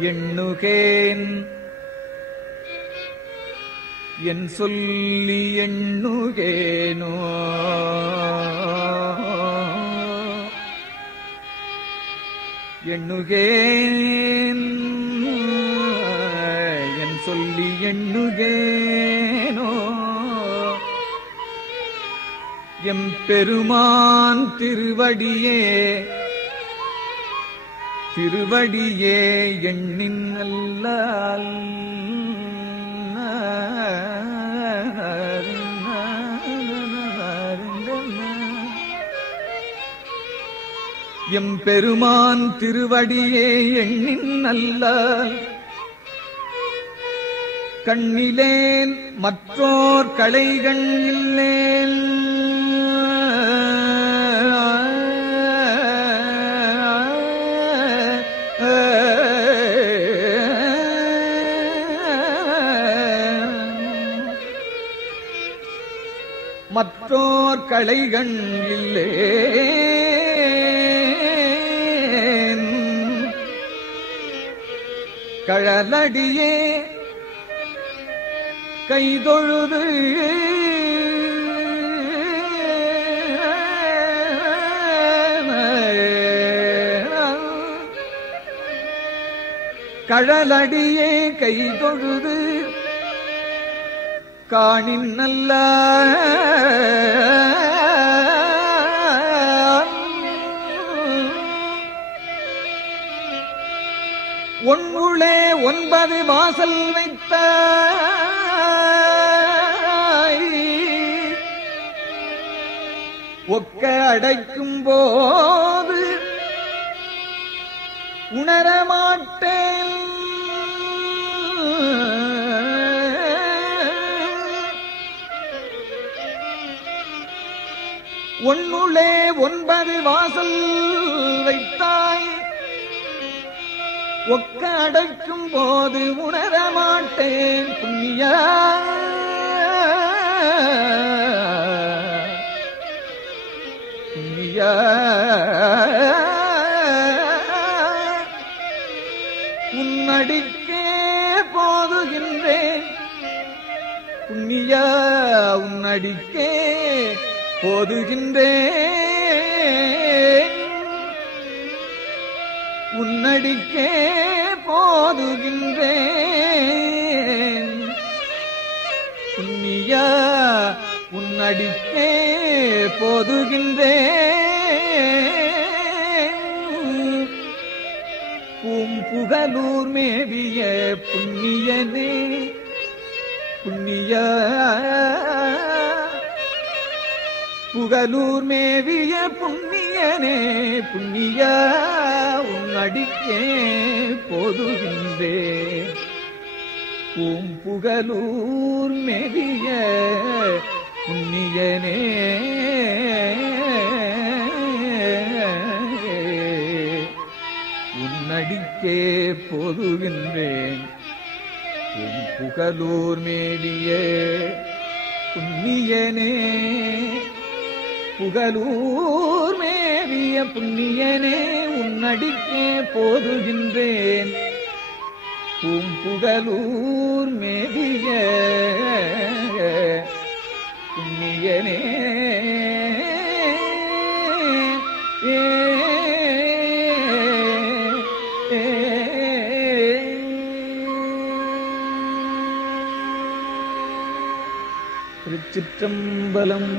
எண்ணுகேன். என் சொல்லி எண்ணுகேனோ. எண்ணுகேன். என் சொல்லி எண்ணுகேனோ. எம் பெருமான் திருவடியே. திருவடியே எண்ணின் அல்லால் எம் பெருமான் திருவடியே எண்ணின் அல்லால் கண்ணிலேன் மற்றோர் களைகள் இல்லேன் மற்றோர் களைகள் இல்லே. கழலடியே கைதொழுது. கழலடியே கைதொழுது. காணின் நல்ல ஒன்புளே ஒன்பது வாசல் வைத்த ஒக்க அடைக்கும் போது உணரமாட்டே ஒன்னுளே ஒன்பது வாசல் வைத்தாய். ஒக்க அடைக்கும் போது உணரமாட்டேன் புண்ணிய. புண்ணிய. உன்னடிக்கே போதுகின்றேன் புண்ணிய. உன்னடிக்கே போதுகின்றேன். உன்னடிக்கே போதுகின்றேன். புண்ணியா உன்னடிக்கே போதுகின்றேன். பூம்புகலூர் மேவிய புண்ணியனே புண்ணிய புகலூர் மேவிய புண்ணியனே புண்ணிய உன்னடிக்கே போதுகின்றே. பூம்புகலூர் மேவிய புண்ணியனே. உன்னடிக்கே போதுகின்றேன். உன் புகலூர் மேவிய புண்ணியனே. புகழூர் மேவிய புண்ணியனே உன்னடிக்கே போதுகின்றேன். பூம்புகலூர் மேவிய புண்ணியனே ஏ திருச்சிற்றம்பலம்